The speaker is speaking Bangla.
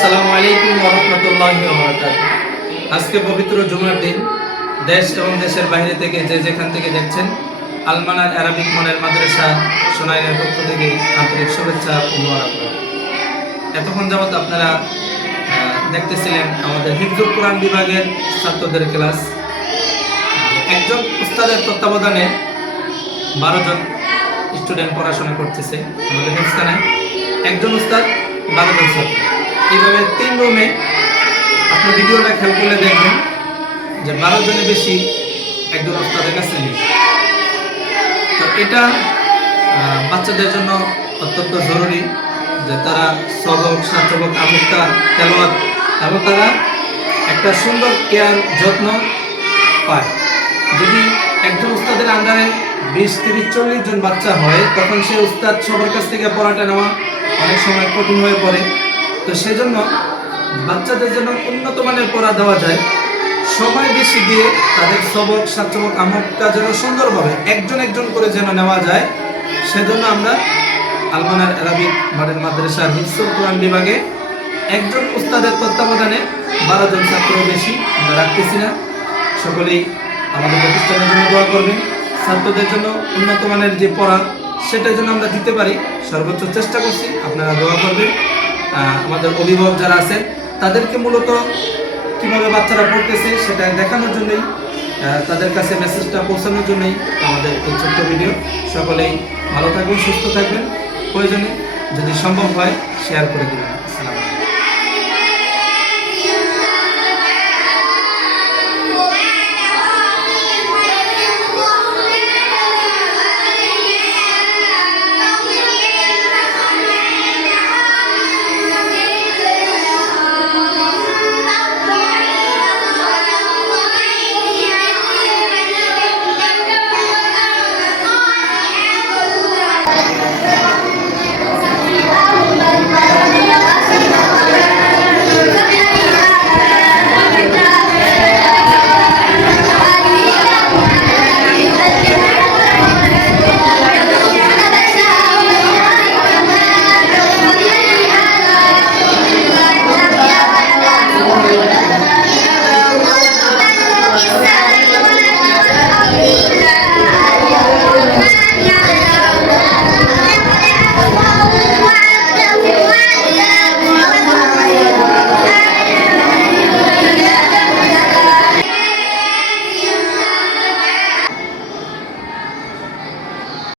আসসালামু আলাইকুম ওয়া রাহমাতুল্লাহি ওয়া বারাকাতুহু। আজকে পবিত্র জুমার দিন। দেশ এবং দেশের বাইরে থেকে যে যেখান থেকে দেখছেন, আলমানার আরাবিক মডেল মাদ্রাসা সোনাইয়ের পক্ষ থেকে আন্তরিক শুভেচ্ছা ও মোবারকবাদ। এতক্ষণ যাবত আপনারা দেখতেছিলেন আমাদের হিফজুল কোরআন বিভাগের ছাত্রদের ক্লাস। একজন উস্তাদের তত্ত্বাবধানে 12 জন স্টুডেন্ট পড়াশোনা করতেছে আমাদের হিফজখানায়। একজন উস্তাদ 12 জন ছাত্র। এইভাবে 3 রুমে আপনি ভিডিওটা খেয়াল করলে দেখবেন যে 12 জনের বেশি একজন উস্তাদের কাছে নেই। তো এটা বাচ্চাদের জন্য অত্যন্ত জরুরি যে তারা সবক, সাতবক, আমুক্তা, তেলাওয়াত এবং তারা একটা সুন্দর কেয়ার যত্ন পায়। যদি একজন উস্তাদের আন্ডারে 20, 30, 40 জন বাচ্চা হয়, তখন সে উস্তাদ সবার কাছ থেকে পড়াটা নেওয়া অনেক সময় কঠিন হয়ে পড়ে। তো সেজন্য বাচ্চাদের জন্য উন্নত মানের পড়া দেওয়া যায়, সময় বেশি দিয়ে তাদের সবক, সাতবক, আমুক্তা যেন সুন্দরভাবে একজন করে যেন নেওয়া যায়, সেজন্য আমরা আলমানার আরাবিক মডেল মাদ্রাসার হিফজুল কোরআন বিভাগে একজন উস্তাদের তত্ত্বাবধানে 12 জন ছাত্র বেশি আমরা রাখতেছি না। সকলেই আমাদের প্রতিষ্ঠানের জন্য দোয়া করবেন। ছাত্রদের জন্য উন্নত মানের যে পড়া সেটার জন্য আমরা দিতে পারি সর্বোচ্চ চেষ্টা করছি, আপনারা দোয়া করবেন। আমাদের অভিভাবক যারা আছেন তাদেরকে মূলত কীভাবে বাচ্চারা পড়তেছে সেটা দেখানোর জন্যই, তাদের কাছে মেসেজটা পৌঁছানোর জন্যই আমাদের এই ছোট্ট ভিডিও। সকলেই ভালো থাকবেন, সুস্থ থাকবেন, প্রয়োজনে যদি সম্ভব হয় শেয়ার করে দেবেন।